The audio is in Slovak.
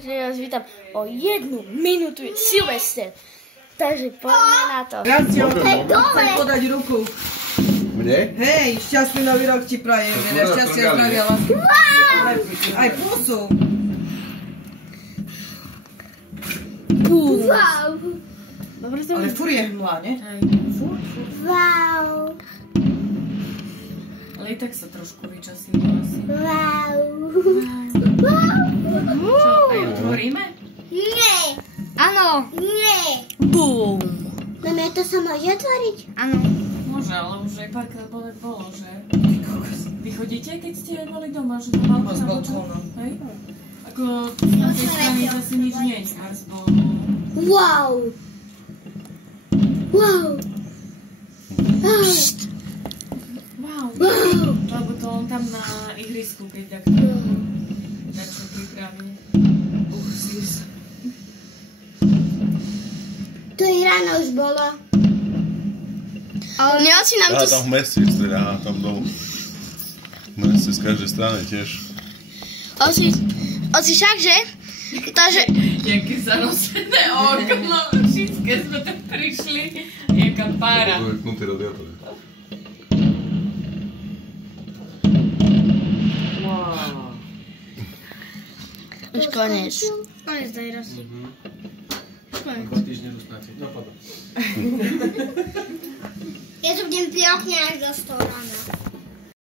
Čaute, ja vás vítam. O 1 minútu je Silvester. Takže poďme na to. Rastio, chcem podať ruku. Mne? Hej, šťastný nový rok ti prajem. Šťastie a zdravia, lásky. Aj pusu. Wow. Dobre to Ale furt je hmla, ne? Wow. Ale i tak sa trošku vyčasilo asi. Wow. Čo, aj otvoríme? Nie. Áno. Nie. Bum. Mame, to sa môže otvoriť? Áno. Môže, ale už aj párkrát bolo, že... Vy chodíte, keď ste boli doma, že to balkón Z balkónu. Hej? Ako z tej strany zase nič nie je z balkónu. Wow. Wow. Wow. Lebo to on tam na ihrisku, keď takto pripraví. To i ráno už bolo. Ale neoci nám to... Tam mesiac teda, tam dolu. Mesiac z každej strany tiež. Oci však, že? Takže... Jaké zarosené okno, všetké sme tam prišli. Jaká pára. To je knutý radiátor. Wow. Už konec. Konec, daj raz. Konec. 2 týždne dosnáte. Napadá. Ja tu budem 5 okne až do 100 rána.